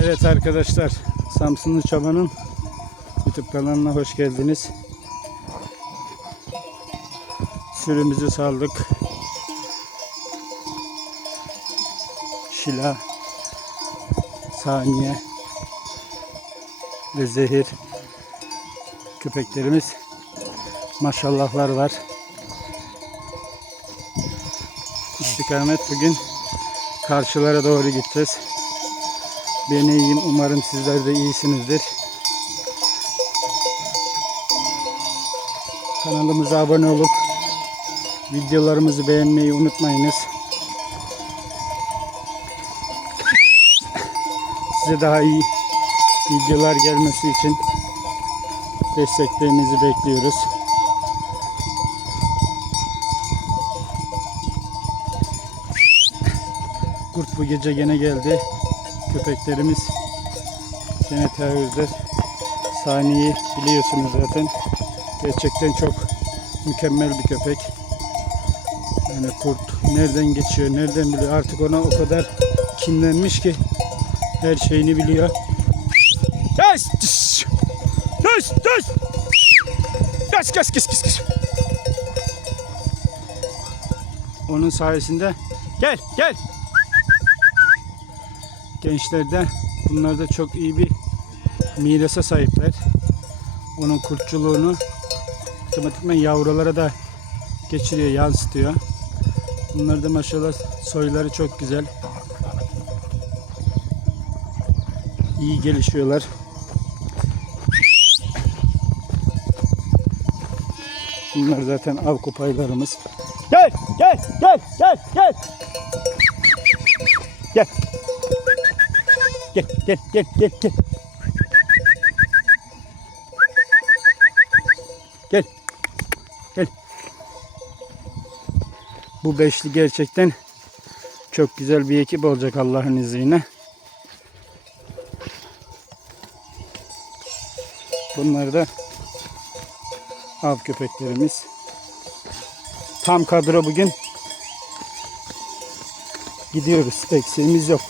Evet arkadaşlar, Samsunlu Çaban'ın YouTube kanalına hoş geldiniz. Sürümüzü saldık. Şila, Saniye ve Zehir köpeklerimiz. Maşallahlar var. İstikamet bugün karşılara doğru gideceğiz. Ben iyiyim. Umarım sizler de iyisinizdir. Kanalımıza abone olup videolarımızı beğenmeyi unutmayınız. Size daha iyi videolar gelmesi için desteklerinizi bekliyoruz. Kurt bu gece gene geldi. Köpeklerimiz gene tecavüzler. Saniyeyi biliyorsunuz zaten. Gerçekten çok mükemmel bir köpek. Yani kurt nereden geçiyor, nereden biliyor. Artık ona o kadar kinlenmiş ki her şeyini biliyor. Yes! Yes! Yes! Yes! Yes! Kes kes kes. Onun sayesinde gel gel gençlerde bunlar da çok iyi bir mirasa sahipler. Onun kurtçuluğunu otomatikman yavrulara da geçiriyor, yansıtıyor. Bunlar da maşallah soyları çok güzel. İyi gelişiyorlar. Bunlar zaten av kupaylarımız. Gel, gel, gel, gel, gel. Gel. Gel, gel, gel, gel, gel. Gel. Gel. Bu beşli gerçekten çok güzel bir ekip olacak Allah'ın izniyle. Bunlar da av köpeklerimiz. Tam kadro bugün gidiyoruz. Eksiğimiz yok.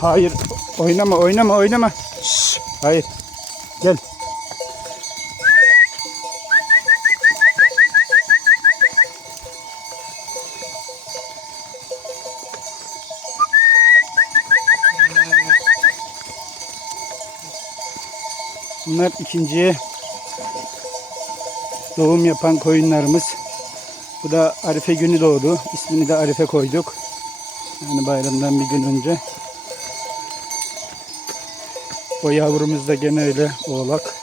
Hayır. Oynama, oynama, oynama. Şşş, hayır. Gel. Bunlar ikinciye doğum yapan koyunlarımız. Bu da Arife günü doğdu. İsmini de Arife koyduk. Yani bayramdan bir gün önce. O yavrumuz da gene öyle oğlak.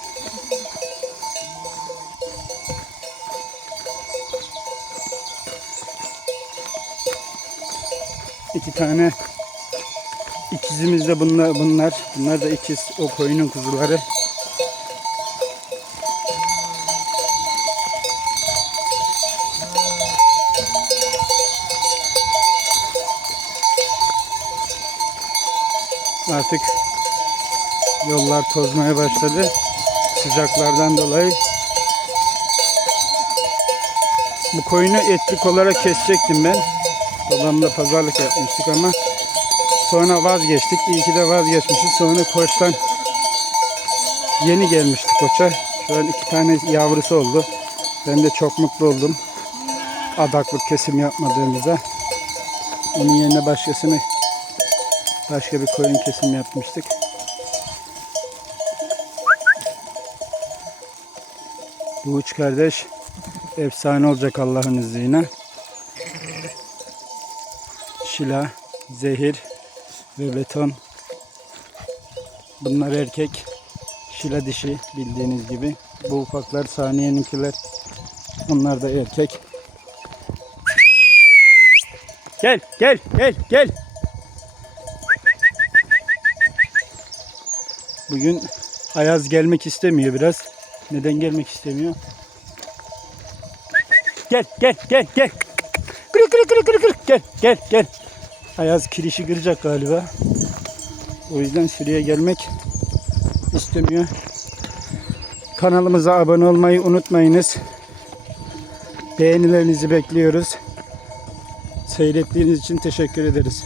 İki tane ikizimiz de bunlar, bunlar. Bunlar da ikiz o koyunun kuzuları. Artık Yollar tozmaya başladı. Sıcaklardan dolayı. Bu koyunu etlik olarak kesecektim ben. Babamla pazarlık yapmıştık ama sonra vazgeçtik. İyi ki de vazgeçmişiz. Sonra koçtan yeni gelmişti koça. Şu an iki tane yavrusu oldu. Ben de çok mutlu oldum. Adaklık kesim yapmadığımıza. Onun yerine başkasını başka bir koyun kesim yapmıştık. Bu üç kardeş efsane olacak Allah'ın izniyle. Şila, Zehir ve Beton. Bunlar erkek. Şila dişi bildiğiniz gibi. Bu ufaklar saniyeninkiler. Onlar da erkek. Gel, gel, gel, gel. Bugün Ayaz gelmek istemiyor biraz. Neden gelmek istemiyor? Gel gel gel gel. Kırık kırık kırık kırık kırık. Gel gel gel. Ayaz kirişi kıracak galiba. O yüzden sürüye gelmek istemiyor. Kanalımıza abone olmayı unutmayınız. Beğenilerinizi bekliyoruz. Seyrettiğiniz için teşekkür ederiz.